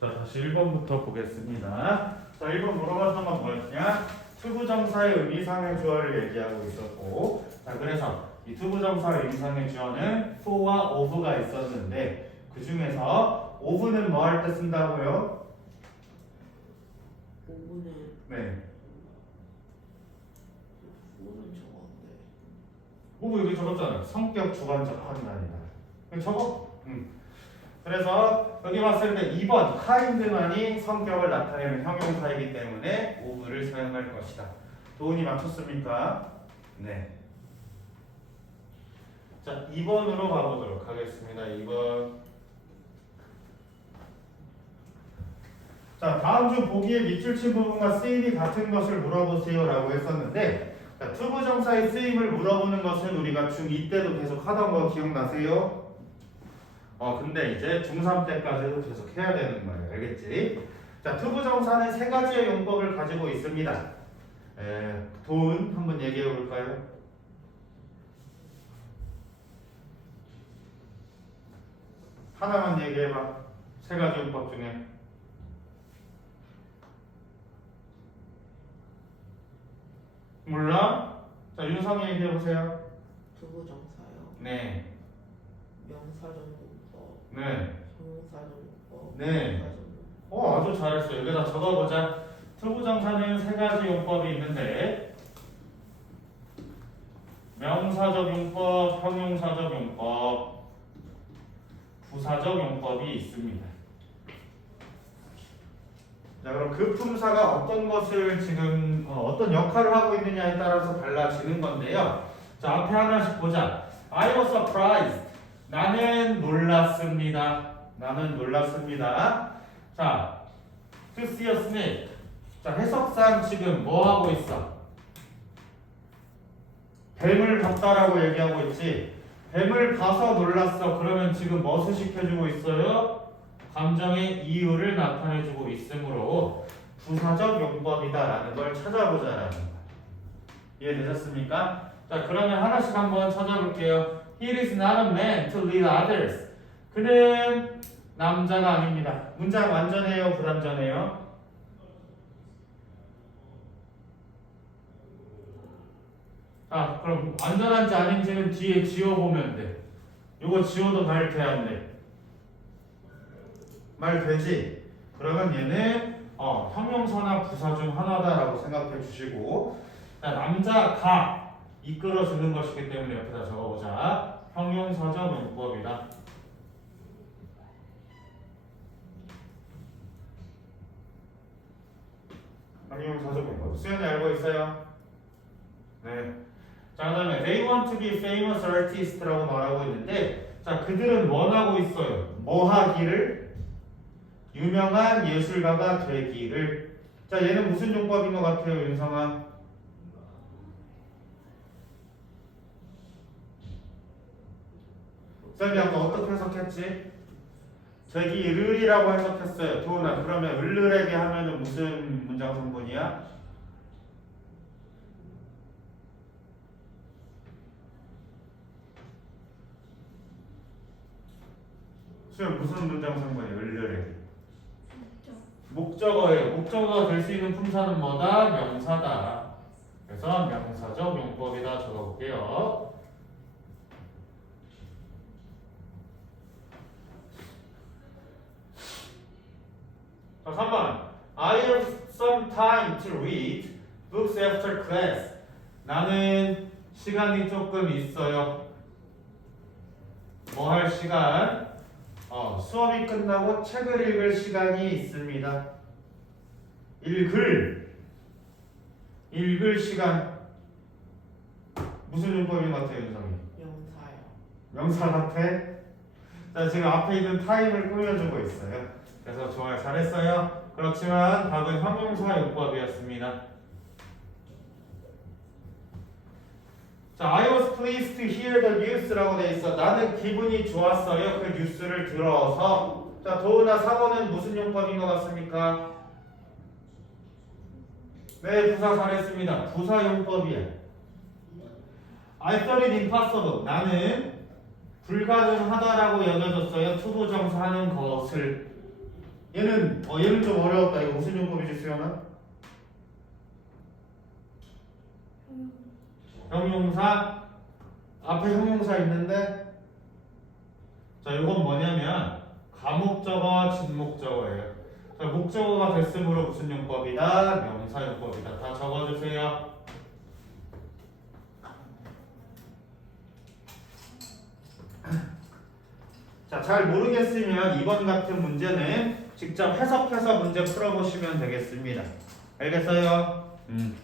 자, 다시 1번부터 보겠습니다. 자, 1번 물어봤던 건 뭐였냐? 투부정사의 의미상의 주어를 얘기하고 있었고, 자, 그래서 이 투부정사의 의미상의 주어는 for와 of가 있었는데, 그 중에서 of는 뭐 할 때 쓴다고요? 5분은 네. 5분 적었는데 오브 여기 적었잖아요. 성격 주관적 판단이다. 그럼 적어? 응. 그래서 여기 봤을 때 2번 kind만이 성격을 나타내는 형용사이기 때문에 오브를 사용할 것이다. 도훈이 맞췄습니까? 네. 자, 2번으로 가보도록 하겠습니다. 2번. 자, 다음 중 보기에 밑줄 친 부분과 쓰임이 같은 것을 물어보세요 라고 했었는데 자, 투부정사의 쓰임을 물어보는 것은 우리가 중2 때도 계속 하던 거 기억나세요? 어, 근데 이제 중3 때까지도 계속 해야 되는 거예요. 알겠지? 자, 투부정사는 세 가지의 용법을 가지고 있습니다. 에, 돈 한번 얘기해 볼까요? 하나만 얘기해 봐. 세 가지 용법 중에. 몰라? 자, 윤성이 얘기해 보세요. 두부정사요 네. 네. 네. 어, 아주 잘했어요. 여기다 적어보자. 투부정사는 세 가지 용법이 있는데 명사적 용법, 형용사적 용법, 부사적 용법이 있습니다. 자, 그럼 그 품사가 어떤 것을 지금 어, 떤 역할을 하고 있느냐에 따라서 달라지는 건데요. 자, 앞에 하나씩 보자. I was surprised. 나는 놀랐습니다. 나는 놀랐습니다. 자, a snake. 자, 해석상 지금 뭐 하고 있어? 뱀을 봤다라고 얘기하고 있지. 뱀을 봐서 놀랐어. 그러면 지금 무엇을 시켜주고 있어요? 감정의 이유를 나타내주고 있으므로 부사적 용법이다라는 걸 찾아보자라는 거야. 이해되셨습니까? 자, 그러면 하나씩 한번 찾아볼게요. He is not a man to lead others. 그는 남자가 아닙니다. 문장 완전해요, 불완전해요? 자, 그럼 완전한지 아닌지는 뒤에 지워보면 돼. 요거 지워도 말 돼, 안 돼? 말 되지? 그러면 얘는 어, 형용사나 부사 중 하나다라고 생각해 주시고 자, 남자가 이끌어주는 것이기 때문에 옆에다 적어보자. 형용사적 용법이다. 형용사적 용법. 수연이 알고 있어요? 네. 자, 그 다음에 they want to be famous artist라고 말하고 있는데, 자, 그들은 원하고 있어요. 뭐 하기를? 유명한 예술가가 되기를. 자, 얘는 무슨 용법인 것 같아요, 윤성아? 쌤이 아까 어떻게 해석했지? 되기를이라고 해석했어요. 도훈아, 그러면 을르에게 하면은 무슨 문장 성분이야? 수영 무슨 문장 성분이에요? 을르에게. 목적어예요. 목적어가 될 수 있는 품사는 뭐다? 명사다. 그래서 명사적 용법이다 적어볼게요. 자, 3번. I have some time to read books after class. 나는 시간이 조금 있어요. 뭐 할 시간? 어, 수업이 끝나고 책을 읽을 시간이 있습니다. 읽을 읽을 시간 무슨 용법인 것 같아요, 윤성이? 명사요 명사 같아? 자, 지금 앞에 있는 타임을 꾸며주고 있어요. 그래서 좋아요, 잘했어요. 그렇지만 답은 형용사 용법이었습니다. 자, I was pleased to hear the news라고 돼 있어. 나는 기분이 좋았어요. 그 뉴스를 들어서. 자, 도우나 사고는 무슨 용법인 것 같습니까? 네, 부사 잘했습니다. 부사 용법이야. I thought it impossible. 나는 불가능하다라고 여겨졌어요. 투부정사 하는 것을. 얘는 어 얘는 좀 어려웠다. 이거 무슨 용법이지 수연아? 형용사 앞에 형용사 있는데 자 이건 뭐냐면 가목적어 진목적어예요. 자 목적어가 됐으므로 무슨 용법이다? 명사 용법이다. 다 적어주세요. 자, 잘 모르겠으면 이번 같은 문제는 직접 해석해서 문제 풀어보시면 되겠습니다. 알겠어요? 음.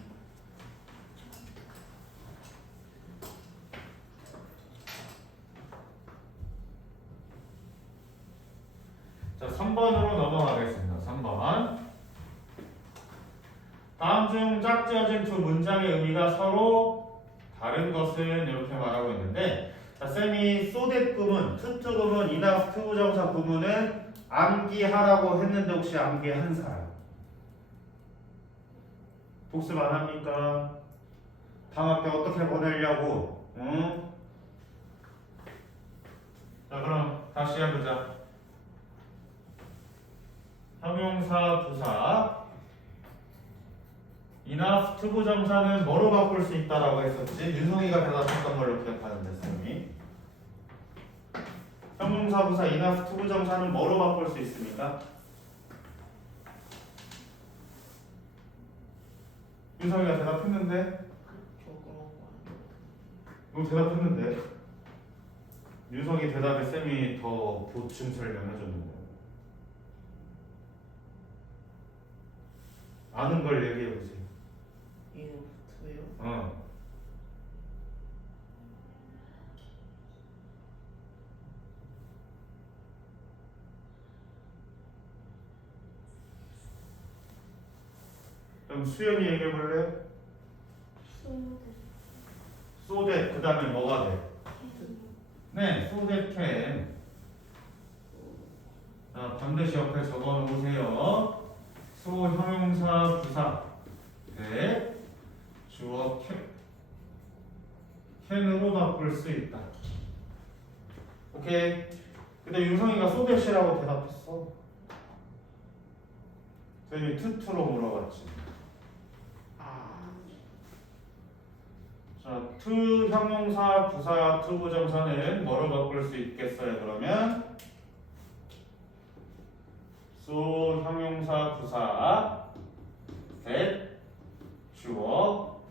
자, 3번으로 넘어가겠습니다. 3번. 다음 중 짝지어진 두 문장의 의미가 서로 다른 것은 이렇게 말하고 있는데 자, 쌤이 소댓 구문, 투투 구문, 이나 투부정사 구문은 암기하라고 했는데 혹시 암기한 사람? 복습 안 합니까? 방학 때 어떻게 보내려고? 응? 자 그럼 다시 해보자. 형용사 부사 이나 투부정사는 뭐로 바꿀 수 있다라고 했었지? 윤성이가 대답했던 걸로 기억하는데 쌤이 형용사 부사 이나 투부정사는 뭐로 바꿀 수 있습니까? 윤성이가 대답했는데. 너 대답했는데 윤성이 대답에 쌤이 더 보충 설명해줬는데 아는 걸 얘기해보세요 이노프트요? 어. 그럼 수연이 얘기해 볼래? 소댓 그 다음에 뭐가 돼? 네, 소댓 캔. 자, 반드시 옆에 적어 놓으세요. 소 형용사 부사 대 주어 캔 캔으로 바꿀 수 있다. 오케이. 근데 윤성이가 소댓이라고 대답했어. 쌤이 투투로 물어봤지. 자, 투 형용사 부사 투 부정사는 뭐로 바꿀 수 있겠어요? 그러면 소 형용사 부사 that 주어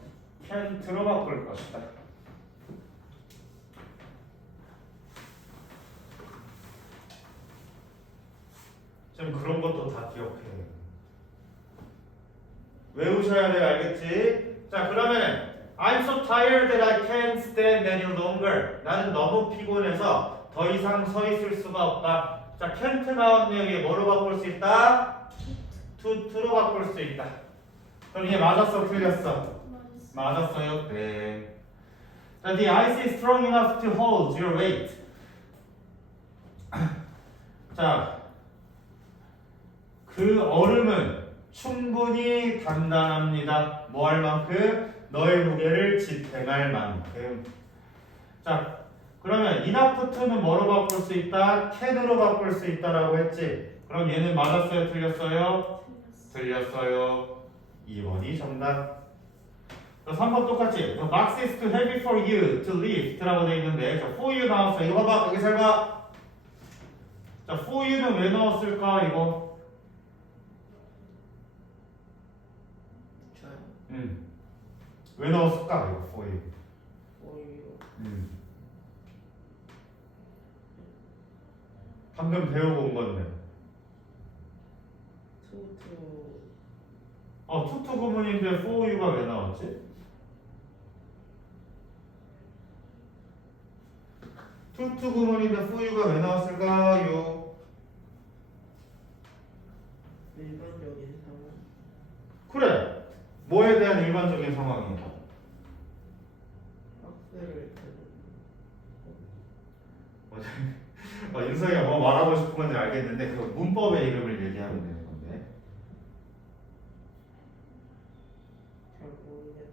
can't로 바꿀 것이다. 좀 그런 것도 다 기억해. 외우셔야 돼, 알겠지? 자, 그러면 I'm so tired that I can't stand any longer. 나는 너무 피곤해서 더 이상 서 있을 수가 없다. 자, can't 나왔네요. 이게 뭐로 바꿀 수 있다? to, to로 바꿀 수 있다. 그럼 이게 맞았어, 틀렸어? 맞았어요. 네. 자, the ice is strong enough to hold your weight. 자, 그 얼음은 충분히 단단합니다. 뭐 할 만큼? 너의 무게를 지탱할 만큼. 자, 그러면 to는 뭐로 바꿀 수 있다? can으로 바꿀 수 있다라고 했지. 그럼 얘는 맞았어요? 틀렸어요? 틀렸어요. 2번이 정답. 자, 3번 똑같이. The box is too heavy for you to lift라고 돼 있는데, 자, for you 나왔어. 이거 봐봐. 여기 잘 봐. 자, for you는 왜 나왔을까? 이거. 저요? 음. 왜 나왔을까? 이거 for you. 오히려 음. 방금 배우고 온 건데. 투투 어, 투투 구문인데 for you가 왜 나왔지? 투투 구문인데 for you가 왜 나왔을까요? 일반적인 상황 그래. 뭐에 대한 일반적인 상황이야? 학생을 데리고 어, 윤석이가 뭐 말하고 싶은 건지 알겠는데 그 문법의 이름을 얘기하면 되는 건데. 잘 모르겠다.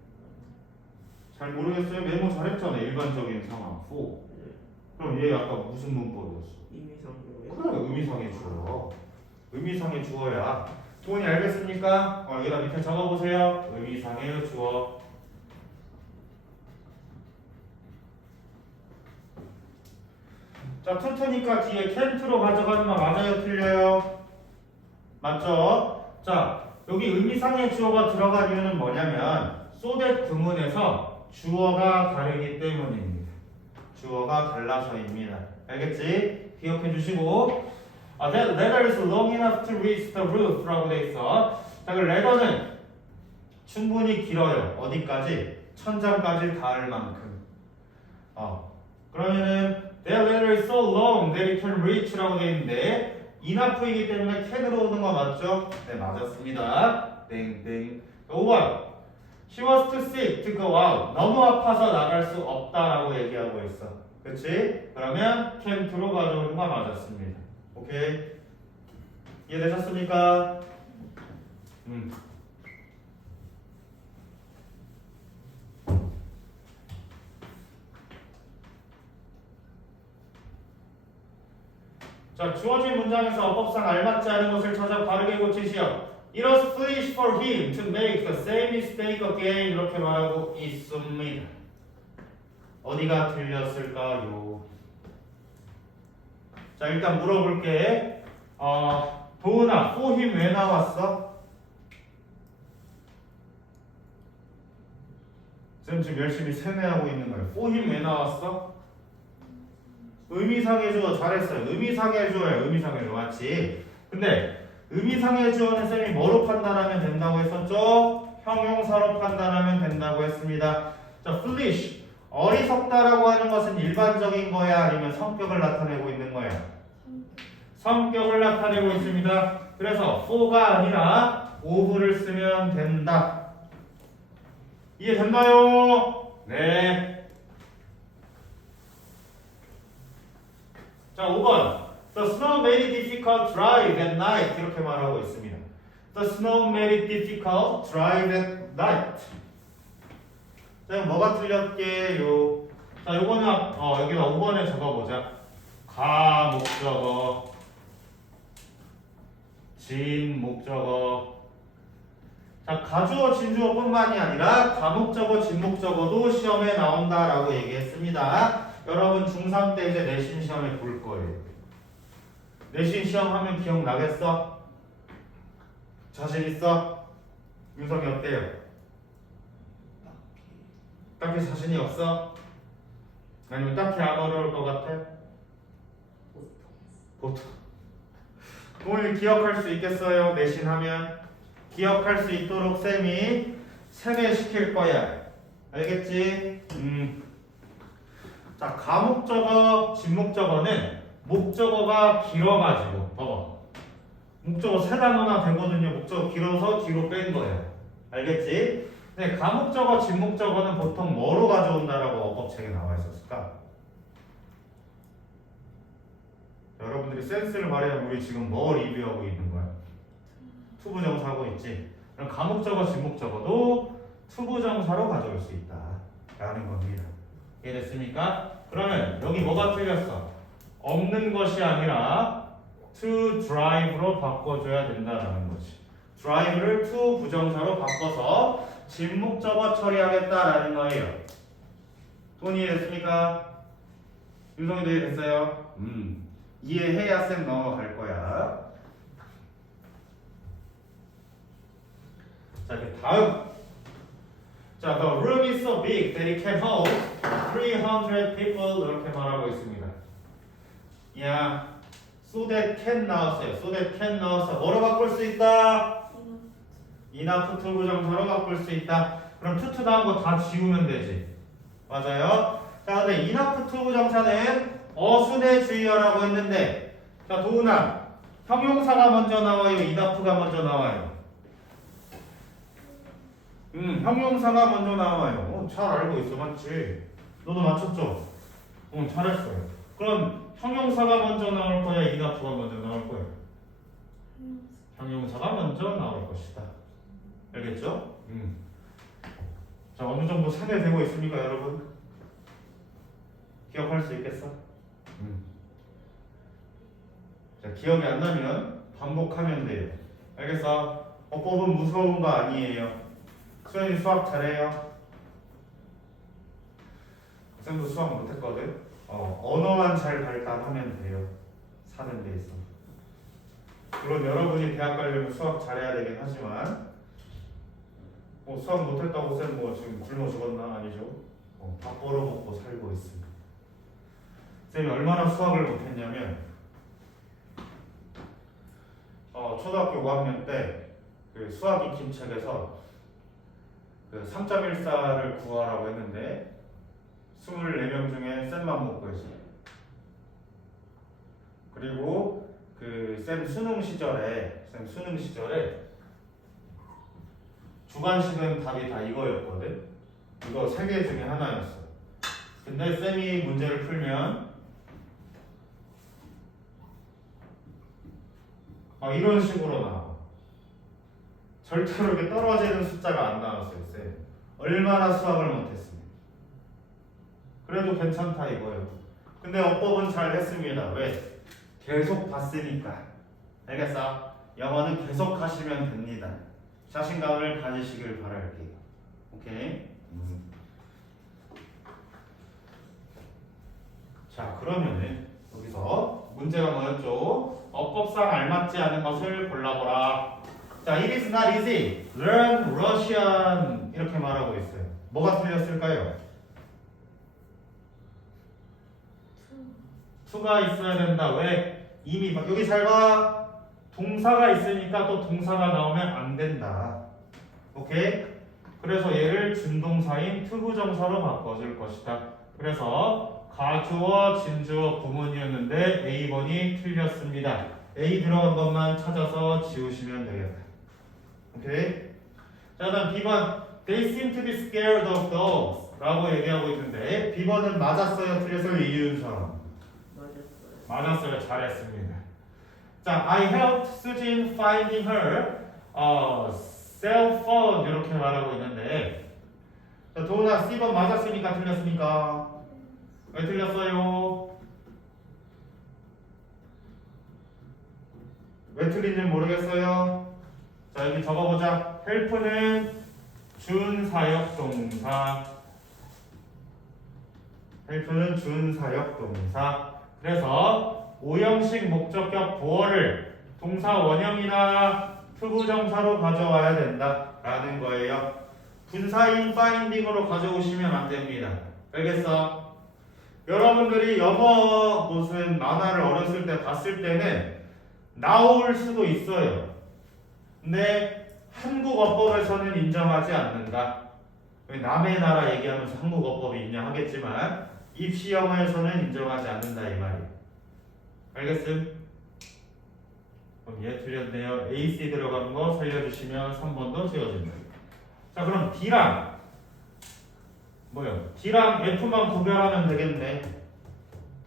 잘 모르겠어요. 메모 잘했잖아. 일반적인 상황. for. 네. 그럼 얘 아까 무슨 문법이었어? 그래 의미상의 주어 의미상의 주어야. 도훈이 알겠습니까? 어, 여기다 밑에 적어보세요. 의미상의 주어. 자, 투투니까 뒤에 캔트로 가져가는 거 맞아요? 틀려요? 맞죠? 자, 여기 의미상의 주어가 들어간 이유는 뭐냐면 소댓 구문에서 주어가 다르기 때문입니다. 주어가 달라서입니다. 알겠지? 기억해 주시고 아, that letter is long enough to reach the roof라고 돼 있어. 자, 그 letter는 충분히 길어요. 어디까지? 천장까지 닿을 만큼. 어. 그러면은 that letter is so long that it can reach라고 돼 있는데 enough이기 때문에 can으로 오는 거 맞죠? 네, 맞았습니다. 땡땡. 5번. She was too sick to go out. 너무 아파서 나갈 수 없다라고 얘기하고 있어. 그렇지? 그러면 can to로 가져오는 거 맞았습니다. 오케이. 이해되셨습니까? 음. 자, 주어진 문장에서 어법상 알맞지 않은 것을 찾아 바르게 고치시오. It was foolish for him to make the same mistake again. 이렇게 말하고 있습니다. 어디가 틀렸을까요? 자, 일단 물어볼게. 어, 도훈아, for him 왜 나왔어? 쌤 지금 열심히 세뇌하고 있는 거예요. for him 왜 나왔어? 의미상의 주어 잘했어요. 의미상의 주어야 의미상의 주어 맞지? 근데 의미상의 주어는 쌤이 뭐로 판단하면 된다고 했었죠? 형용사로 판단하면 된다고 했습니다. 자, foolish 어리석다라고 하는 것은 일반적인 거야 아니면 성격을 나타내고 있는 거야? 성격을 나타내고 있습니다. 그래서 for가 아니라 of를 쓰면 된다. 이해 됐나요? 네. 자, 5번. The snow made it difficult drive at night. 이렇게 말하고 있습니다. The snow made it difficult drive at night. 자, 뭐가 틀렸게요? 자, 요거는 어, 여기다 5번에 적어보자. 가 목적어, 진 목적어. 자, 가주어, 진주어뿐만이 아니라 가목적어, 진목적어도 시험에 나온다라고 얘기했습니다. 여러분 중3 때 이제 내신 시험에 볼 거예요. 내신 시험 하면 기억나겠어? 자신 있어? 윤성이 어때요? 딱히 자신이 없어? 아니면 딱히 안 어려울 것 같아? 보통. 오늘 기억할 수 있겠어요? 내신하면 기억할 수 있도록 쌤이 세뇌시킬 거야. 알겠지? 음. 자, 가목적어, 진목적어는 목적어가 길어가지고 봐봐. 목적어 세 단어나 되거든요. 목적어 길어서 뒤로 뺀 거야. 알겠지? 네, 가목적어, 진목적어는 보통 뭐로 가져온다라고 어법책에 나와 있었을까? 여러분들이 센스를 발휘하면 우리 지금 뭐 리뷰하고 있는 거야? 투부정사 하고 있지. 그럼 가목적어, 진목적어도 투부정사로 가져올 수 있다 라는 겁니다. 이해됐습니까? 그러면 여기 뭐가 틀렸어? 없는 것이 아니라 to drive로 바꿔줘야 된다라는 거지. drive를 to 부정사로 바꿔서 진목적어 처리하겠다라는 거예요. 돈 이해됐습니까? 윤성이도 이해됐어요? 음. 이해해야 쌤 넘어갈 거야. 자, 그 다음. 자, the room is so big that it can hold 300 people 이렇게 말하고 있습니다. 야, so that can 나왔어요. so that can 나와서 뭐로 바꿀 수 있다? 이나 투투 부정사로 바꿀 수 있다. 그럼 투투 나온 거 다 지우면 되지. 맞아요? 자, 근데 이나 투투 부정사는 어순의 주의어라고 했는데, 자, 도훈아, 형용사가 먼저 나와요? 이나프가 먼저 나와요? 음, 형용사가 먼저 나와요. 어, 잘 알고 있어, 맞지? 너도 맞췄죠? 어, 잘했어요. 그럼 형용사가 먼저 나올 거야, 이나프가 먼저 나올 거야? 형용사가 먼저 나올 것이다. 알겠죠? 음. 자, 어느 정도 세뇌되고 있습니까, 여러분? 기억할 수 있겠어? 음. 자, 기억이 안 나면 반복하면 돼요. 알겠어? 어 법은 무서운 거 아니에요. 수현이 수학 잘해요. 쌤도 수학 못했거든. 어, 언어만 잘 발달하면 돼요. 사는 데 있어. 물론 여러분이 대학 가려면 수학 잘해야 되긴 하지만 뭐 수학 못했다고 쌤뭐 지금 굶어 죽었나 아니죠? 어, 밥 벌어 먹고 살고 있습니다. 쌤이 얼마나 수학을 못했냐면 어, 초등학교 5학년 때 그 수학 익힘 책에서 그 3.14를 구하라고 했는데 24명 중에 쌤만 못 구했어요. 그리고 그 쌤 수능 시절에 쌤 수능 시절에 주관식은 답이 다 이거였거든. 이거 세 개 중에 하나였어. 근데 쌤이 문제를 풀면 막 이런 식으로 나와. 절대로 이렇게 떨어지는 숫자가 안 나왔어요, 쌤. 얼마나 수학을 못했습니까? 그래도 괜찮다 이거예요. 근데 어법은 잘 했습니다. 왜? 계속 봤으니까. 알겠어? 영어는 계속 하시면 됩니다. 자신감을 가지시길 바랄게요. 오케이? 음. 자, 그러면은 여기서 문제가 뭐였죠? 어법상 알맞지 않은 것을 골라보라. 자, it is not easy. Learn Russian 이렇게 말하고 있어요. 뭐가 틀렸을까요? 투가 있어야 된다. 왜? 이미 막- 여기 잘 봐. 동사가 있으니까 또 동사가 나오면 안 된다. 오케이? 그래서 얘를 준동사인 투부정사로 바꿔줄 것이다. 그래서 가주어, 진주어, 구문이었는데 A번이 틀렸습니다. A 들어간 것만 찾아서 지우시면 되겠다. 오케이? 자, 다음 B번. They seem to be scared of dogs. 라고 얘기하고 있는데 B번은 맞았어요, 틀렸어요, 이윤선. 맞았어요. 맞았어요. 잘했습니다. 자, I helped Sujin finding her 어, cell phone 이렇게 말하고 있는데 자, 도훈아 C번 맞았습니까? 틀렸습니까? 왜 틀렸어요? 왜 틀린지 모르겠어요. 자, 여기 적어보자. help는 준사역 동사. help는 준사역 동사. 그래서 오형식 목적격 보어를 동사 원형이나 투부정사로 가져와야 된다라는 거예요. 분사인 finding으로 가져오시면 안 됩니다. 알겠어? 여러분들이 영어 무슨 만화를 어렸을 때 봤을 때는 나올 수도 있어요. 근데 한국 어법에서는 인정하지 않는다. 남의 나라 얘기하면서 한국 어법이 있냐 하겠지만 입시 영어에서는 인정하지 않는다 이 말이에요. 알겠음? 그럼 얘 틀렸네요. AC 들어간 거 살려주시면 3번도 지워집니다. 자 그럼 D랑 뭐요? D랑 F만 구별하면 되겠네.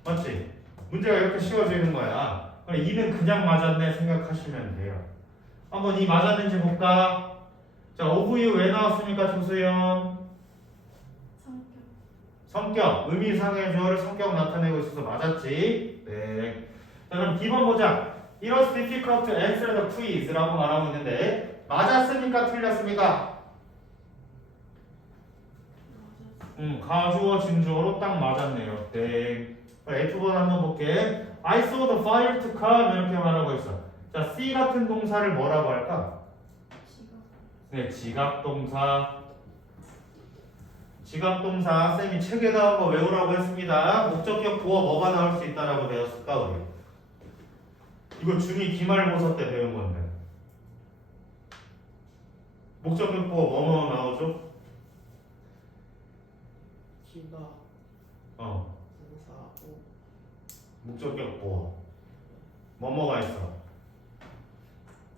맞지? 문제가 이렇게 쉬워지는 거야. 그럼 2는 그냥 맞았네 생각하시면 돼요. 한번 이 맞았는지 볼까? 자, 오브유 왜 나왔습니까, 조수연? 성격, 의미상의 주어를 성격 나타내고 있어서 맞았지? 네. 자, 그럼 D번 보자. It was difficult to answer the quiz라고 말하고 있는데 맞았습니까? 틀렸습니까? 음, 가주어, 진주어로 딱 맞았네요. 네. F번 한번 볼게. I saw the fire to come 이렇게 말하고 있어. 자, C 같은 동사를 뭐라고 할까? 네, 지각 동사. 지각 동사 쌤이 책에다 한거 외우라고 했습니다. 목적격 부어 뭐가 나올 수 있다라고 배웠을까 우리? 이거 중2 기말고사 때 배운 건데. 목적격 부어 뭐뭐 나오죠? 기가 어, 동사 오 목적격 부어. 뭐뭐가 있어?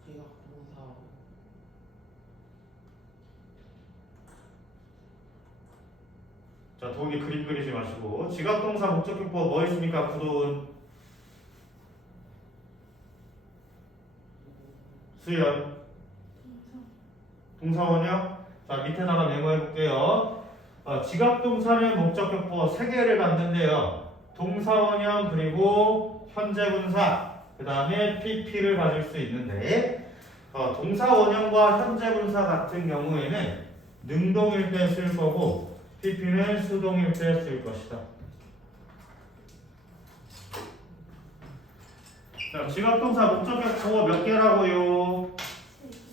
기가 동사 오 자, 도기 그림 그리지 마시고 지각 동사 목적격 부어 뭐 있습니까? 구도은 수연 동사원이요? 자 밑에다가 메모해 볼게요. 어, 지각 동사는 목적격 부어 세 개를 갖는데요. 동사원형 그리고 현재 분사 그 다음에 PP를 가질 수 있는데 어, 동사 원형과 현재 분사 같은 경우에는 능동일 때 쓸 거고 PP는 수동일 때 쓸 것이다. 자, 지각동사 목적격 보호 몇 개라고요?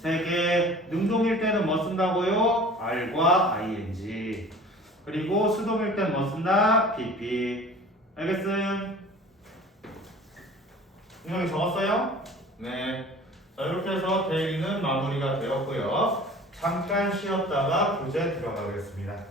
세 개. 능동일 때는 뭐 쓴다고요? R과 ing. 그리고 수동일 때는 뭐 쓴다? PP. 알겠음? 여기 적었어요? 네. 자, 이렇게 해서 대리는 마무리가 되었고요. 잠깐 쉬었다가 교재 들어가겠습니다.